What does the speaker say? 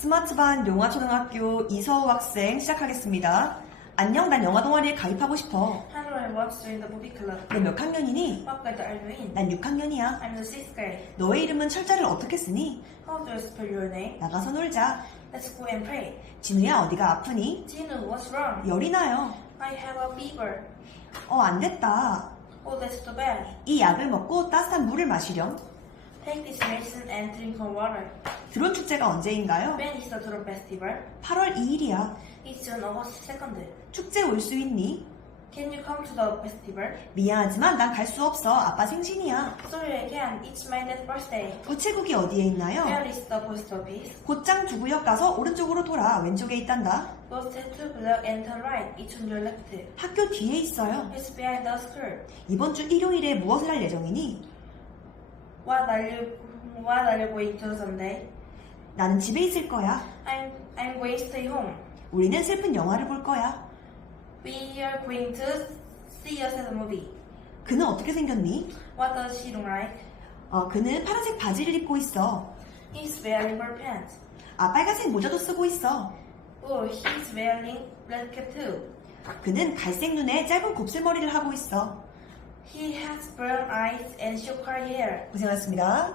스마트반 용화초등학교 이서우 학생 시작하겠습니다. 안녕, 난 영화 동아리에 가입하고 싶어. Hello, I want to join the movie club. 너 몇 학년이니? What grade are you in? 난 6학년이야. I'm the sixth grade. 너의 이름은 철자를 어떻게 쓰니? How do you spell your name? 나가서 놀자. Let's go and pray. 진우야, 어디가 아프니? Jinu, what's wrong? 열이 나요. I have a fever. 어, 안 됐다. Oh, that's too bad. 이 약을 먹고 따뜻한 물을 마시렴. Take this medicine and drink hot water. 드론 축제가 언제인가요? When is the Drone Festival? 8월 2일이야. It's on August 2nd. 축제 올 수 있니? Can you come to the festival? 미안하지만 난 갈 수 없어. 아빠 생신이야. Sorry, I can. It's my dad's birthday. 우체국이 어디에 있나요? Where is the post office? 곧장 두 구역 가서 오른쪽으로 돌아. 왼쪽에 있단다. Go straight to block and turn right. It's on your left. 학교 뒤에 있어요. It's behind the school. 이번 주 일요일에 무엇을 할 예정이니? What are you What are you going to Sunday? 나는 집에 있을 거야. I'm I'm going to stay home. 우리는 슬픈 영화를 볼 거야. We are going to see a sad movie. 그는 어떻게 생겼니? What does he look like? 어, 그는 파란색 바지를 입고 있어. He's wearing blue pants. 아, 빨간색 모자도 쓰고 있어. Oh, he's wearing black cap too. 그는 갈색 눈에 짧은 곱슬머리를 하고 있어. He has brown eyes and short hair. 고생하셨습니다.